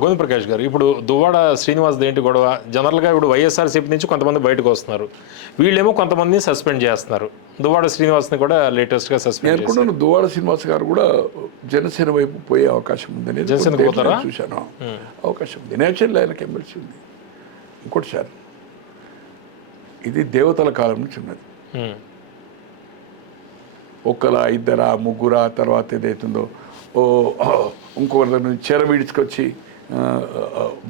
గోవింద ప్రకాష్ గారు, ఇప్పుడు దువ్వాడ శ్రీనివాస్ ఏంటి గొడవ? జనరల్గా ఇప్పుడు వైఎస్ఆర్సీపీ నుంచి కొంతమంది బయటకు వస్తున్నారు, వీళ్ళేమో కొంతమందిని సస్పెండ్ చేస్తున్నారు. దువ్వాడ శ్రీనివాస్ని కూడా లేటెస్ట్గా సస్పెండ్ చేశారు. దువ్వాడ శ్రీనివాస్ గారు కూడా జనసేన వైపు పోయే అవకాశం ఉందని జనసేనకు పోతారా? చూశాను. అవకాశం ఉంది. నేచురల్ ఆయనకి ఎమ్మెల్సీ ఉంది. ఇంకోటి సార్, ఇది దేవతల కాలం నుంచి ఉన్నది. ఒక్కలా ఇద్దరా ముగ్గురా తర్వాత ఏదైతుందో ఇంకొకరి చెర విడిచుకొచ్చి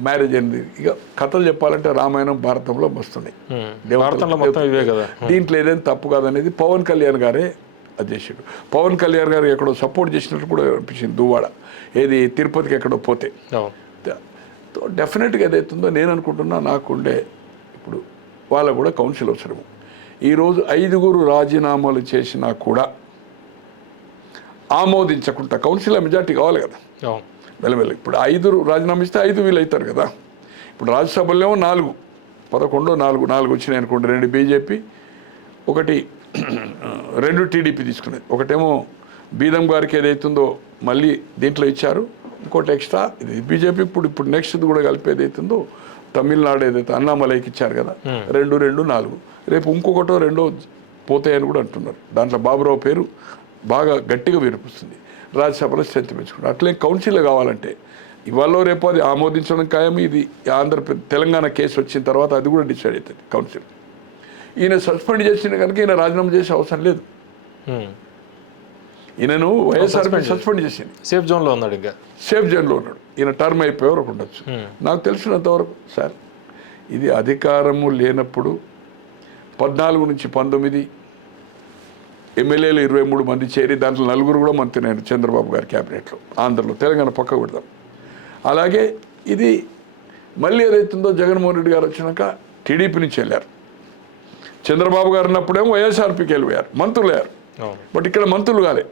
మ్యారేజ్ అయింది. ఇక కథలు చెప్పాలంటే రామాయణం భారతంలో వస్తున్నాయి. దీంట్లో ఏదైనా తప్పు కాదనేది పవన్ కళ్యాణ్ గారే అది చేసాడు. పవన్ కళ్యాణ్ గారు ఎక్కడో సపోర్ట్ చేసినట్టు కూడా అనిపించింది దువ్వాడ, ఏది తిరుపతికి ఎక్కడో పోతే. డెఫినెట్గా ఏదైతుందో నేను అనుకుంటున్నా, నాకుండే ఇప్పుడు వాళ్ళకు కూడా కౌన్సిల్ అవసరము. ఈరోజు 5 రాజీనామాలు చేసినా కూడా ఆమోదించకుండా కౌన్సిల్ మెజార్టీ కావాలి కదా మెల్లమెల్ల. ఇప్పుడు 5 రాజీనామా ఇస్తే 5 వీళ్ళు అవుతారు కదా. ఇప్పుడు రాజ్యసభలో 4, 11 4 వచ్చినాయి అనుకోండి. 2 బీజేపీ, 2 టీడీపీ తీసుకునేది. ఒకటేమో బీదం గారికి ఏదైతుందో మళ్ళీ దీంట్లో ఇచ్చారు, ఇంకోటి ఎక్స్ట్రా ఇది బీజేపీ. ఇప్పుడు నెక్స్ట్ కూడా కలిపేది అవుతుందో తమిళనాడు ఏదైతే అన్నామలైకి ఇచ్చారు కదా, 2 2 4. రేపు ఇంకొకటో 2 పోతాయని కూడా అంటున్నారు. దాంట్లో బాబురావు పేరు బాగా గట్టిగా వినిపిస్తుంది. రాజ్యసభలో స్ట్రెంత్ పెంచుకుంటారు. అట్లే కౌన్సిల్ కావాలంటే ఇవాళ రేపు అది ఆమోదించడం ఖాయం. ఇది తెలంగాణ కేసు వచ్చిన తర్వాత అది కూడా డిసైడ్ అవుతుంది కౌన్సిల్. ఈయన సస్పెండ్ చేసిన కనుక ఈయన రాజీనామా చేసే అవసరం లేదు. ఈయనను వైఎస్ఆర్పీ సస్పెండ్ చేసింది. సేఫ్ జోన్లో ఉన్నాడు, ఇంకా సేఫ్ జోన్లో ఉన్నాడు. ఈయన టర్మ్ అయిపోయే వరకు ఉండొచ్చు. నాకు తెలిసినంతవరకు సార్, ఇది అధికారము లేనప్పుడు 14 నుంచి 19 ఎమ్మెల్యేలు 23 మంది చేరి దాంట్లో 4 కూడా మంత్రి చంద్రబాబు గారి క్యాబినెట్లో. ఆంధ్రలో, తెలంగాణ పక్క పెడదాం. అలాగే ఇది మళ్ళీ ఏదైతుందో జగన్మోహన్ రెడ్డి గారు వచ్చినాక టీడీపీ నుంచి వెళ్ళారు. చంద్రబాబు గారు ఉన్నప్పుడేమో వైఎస్ఆర్పీకి వెళ్ళిపోయారు, మంత్రులు అయ్యారు. బట్ ఇక్కడ మంత్రులు కాలే.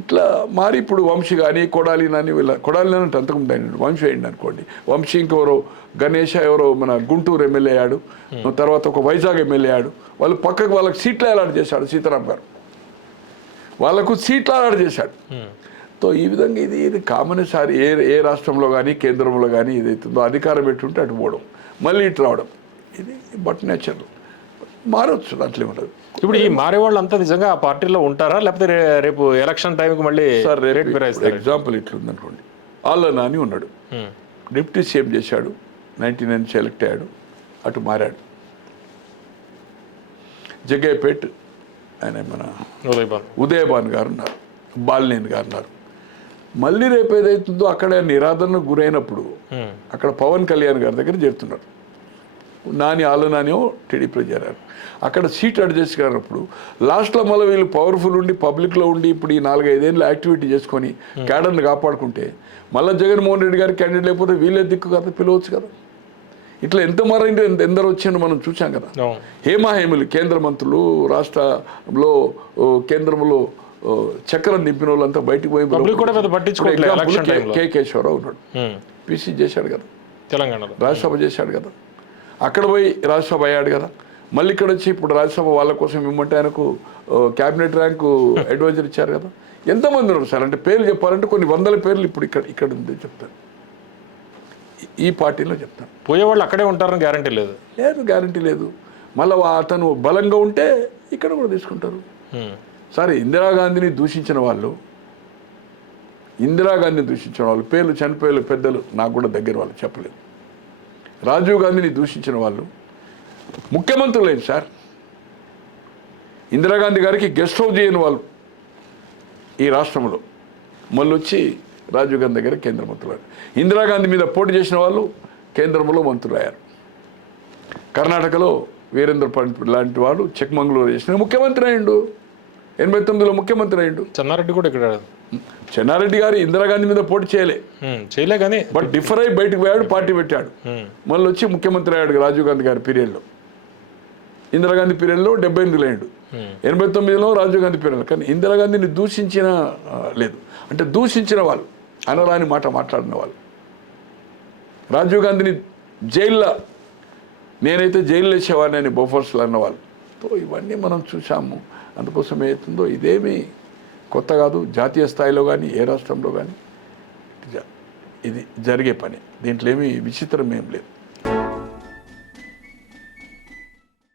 ఇట్లా మారి ఇప్పుడు వంశీ కానీ కొడాలి నాని కొడాలి నాని అంటే అంతకుముందు అయినాడు, వంశీ అయింది అనుకోండి. వంశీ ఇంకెవరో గణేష్ ఎవరో మన గుంటూరు ఎమ్మెల్యే అయ్యాడు, తర్వాత ఒక వైజాగ్ ఎమ్మెల్యే అయ్యాడు. వాళ్ళు పక్కకు వాళ్ళకి సీట్లు అలాట్ చేశాడు సీతారాం గారు, వాళ్ళకు సీట్లు అలాట్ చేశాడు. సో ఈ విధంగా ఇది కామన్ సార్. ఏ రాష్ట్రంలో కానీ కేంద్రంలో కానీ ఏదైతుందో అధికారం పెట్టుంటే అటు పోవడం, మళ్ళీ ఇటు రావడం, ఇది బట్ నేచర్. మారవచ్చు, అట్లే ఉండదు. ఇప్పుడు ఈ మారే వాళ్ళు అంతా నిజంగా ఆ పార్టీలో ఉంటారా, లేకపోతే రేపు ఎలక్షన్ టైంకి మళ్ళీ సార్ ఎగ్జాంపుల్ ఇట్లుందనుకోండి, ఆళ్ళ నాని ఉన్నాడు, డిప్యూటీ సీఎం చేశాడు, 99 సెలెక్ట్ అయ్యాడు, అటు మారాడు. జగ్గయ్యపేట్ ఆయన మన ఉదయభాన్ గారు ఉన్నారు, బాలినేని గారు ఉన్నారు. మళ్ళీ రేపు ఏదైతుందో అక్కడ నిరాదరణకు గురైనప్పుడు అక్కడ పవన్ కళ్యాణ్ గారి దగ్గర చేరుతున్నారు. ఆళ్ళ నానియో టీడీపీలో చేరారు. అక్కడ సీట్ అడ్జస్ట్ కానప్పుడు లాస్ట్లో మళ్ళీ వీళ్ళు పవర్ఫుల్ ఉండి పబ్లిక్లో ఉండి ఇప్పుడు ఈ 4-5 ఏళ్ళు యాక్టివిటీ చేసుకొని క్యాడర్ని కాపాడుకుంటే మళ్ళీ జగన్మోహన్ రెడ్డి గారి క్యాండిడేట్ లేకపోతే వీళ్ళే దిక్కు కదా, పిలవచ్చు కదా. ఇట్లా ఎంత మారంటే ఎందరు వచ్చారో మనం చూసాం కదా. హేమాహేములు కేంద్ర మంత్రులు, రాష్ట్రంలో కేంద్రంలో చక్రం నింపిన వాళ్ళంతా బయటకు పోయి కే కేశవరావు ఉన్నాడు, పీసీ చేశాడు కదా, తెలంగాణలో రాజ్యసభ చేశాడు కదా, అక్కడ పోయి రాజ్యసభ అయ్యాడు కదా. మళ్ళీ ఇక్కడ వచ్చి ఇప్పుడు రాజ్యసభ వాళ్ళ కోసం ఇమ్మంటే ఆయనకు క్యాబినెట్ ర్యాంకు అడ్వైజర్ ఇచ్చారు కదా. ఎంతమంది ఉన్నారు సార్ అంటే పేర్లు చెప్పాలంటే కొన్ని 100 పేర్లు ఇప్పుడు ఇక్కడ ఉంది చెప్తాను, ఈ పార్టీలో చెప్తాను. పోయేవాళ్ళు అక్కడే ఉంటారని గ్యారంటీ లేదు, గ్యారంటీ లేదు. మళ్ళీ అతను బలంగా ఉంటే ఇక్కడ కూడా తీసుకుంటారు. సరే, ఇందిరాగాంధీని దూషించిన వాళ్ళు పేర్లు చనిపోయే పెద్దలు నాకు కూడా దగ్గర వాళ్ళు చెప్పలేదు. రాజీవ్ గాంధీని దూషించిన వాళ్ళు ముఖ్యమంత్రులు ఏంటి సార్? ఇందిరాగాంధీ గారికి గెస్ట్ హౌస్ చేయని వాళ్ళు ఈ రాష్ట్రంలో మళ్ళీ వచ్చి రాజీవ్ గాంధీ దగ్గర కేంద్ర మంత్రులు. ఇందిరాగాంధీ మీద పోటీ చేసిన వాళ్ళు కేంద్రంలో మంత్రులు అయ్యారు. కర్ణాటకలో వీరేంద్ర పండిట్ లాంటి వాడు చిక్మంగళూరు చేసిన ముఖ్యమంత్రి అయ్యిండు, 89లో ముఖ్యమంత్రి అయ్యిండు. చెన్నారెడ్డి కూడా ఇక్కడ, చెన్నారెడ్డి గారు ఇందిరాగాంధీ మీద పోటీ చేయలే కానీ బట్ డిఫర్ అయ్యి బయటకు పోయాడు, పార్టీ పెట్టాడు, మళ్ళీ వచ్చి ముఖ్యమంత్రి అయ్యాడు రాజీవ్ గాంధీ గారి పీరియడ్లో. ఇందిరాగాంధీ పీరియడ్లో 78లో అయ్యాడు, 89లో రాజీవ్ గాంధీ పీరియడ్లో. కానీ ఇందిరాగాంధీని దూషించిన లేదు, అంటే దూషించిన వాళ్ళు, అనరాని మాట మాట్లాడిన వాళ్ళు. రాజీవ్ గాంధీని జైల్లో నేనైతే జైల్లో వేసేవాడిని అని బోఫోర్స్లో అన్నవాళ్ళు. సో ఇవన్నీ మనం చూసాము. అందుకోసం ఏమవుతుందో ఇదేమీ కొత్త కాదు. జాతీయ స్థాయిలో కానీ ఏ రాష్ట్రంలో కానీ ఇది జరిగే పని, దీంట్లో ఏమీ విచిత్రం ఏం లేదు.